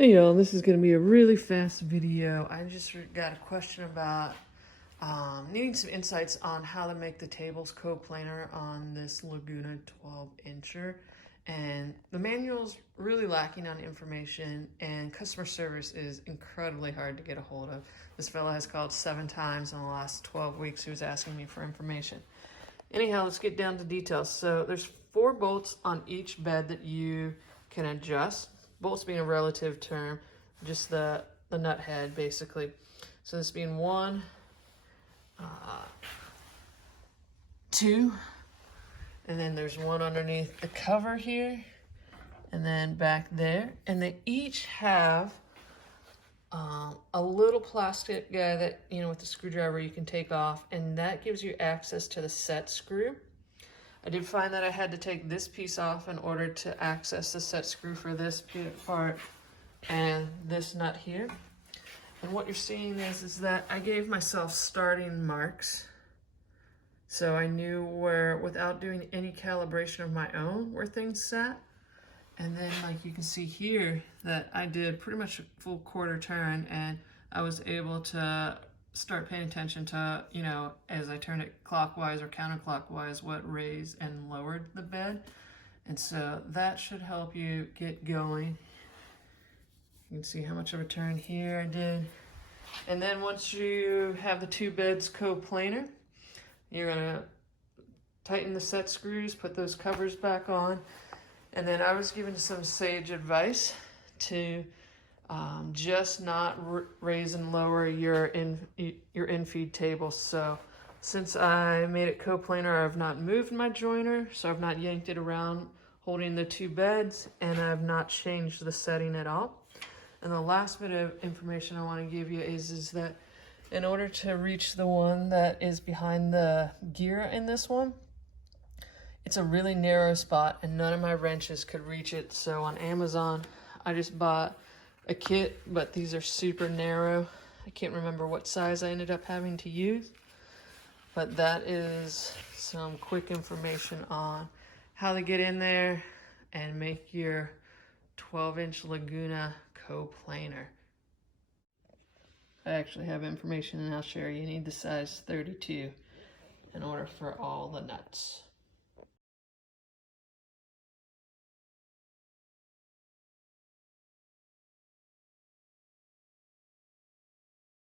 Hey y'all, this is going to be a really fast video. I just got a question about needing some insights on how to make the tables coplanar on this Laguna 12-incher. And the manual's really lacking on information, and customer service is incredibly hard to get a hold of. This fella has called 7 times in the last 12 weeks. He was asking me for information. Anyhow, let's get down to details. So there's 4 bolts on each bed that you can adjust. Bolts being a relative term, just the nut head basically. So this being 1, 2, and then there's one underneath the cover here, and then back there. And they each have a little plastic guy that, with the screwdriver you can take off, and that gives you access to the set screw. I did find that I had to take this piece off in order to access the set screw for this part and this nut here. And what you're seeing is that I gave myself starting marks, so I knew where, without doing any calibration of my own, where things sat. And then, like you can see here, that I did pretty much a full quarter turn, and I was able to start paying attention to, as I turn it clockwise or counterclockwise, what raised and lowered the bed. And so that should help you get going. You can see how much of a turn here I did. And then once you have the 2 beds coplanar, you're gonna tighten the set screws, put those covers back on. And then I was given some sage advice to just not raise and lower your infeed table. So since I made it coplanar, I've not moved my joiner, so I've not yanked it around holding the 2 beds, and I've not changed the setting at all. And the last bit of information I want to give you is that in order to reach the one that is behind the gear in this one, it's a really narrow spot, and none of my wrenches could reach it. So on Amazon, I just bought a kit, but these are super narrow. I can't remember what size I ended up having to use, but that is some quick information on how to get in there and make your 12-inch Laguna coplanar. I actually have information, and I'll share. You need the size 32 in order for all the nuts.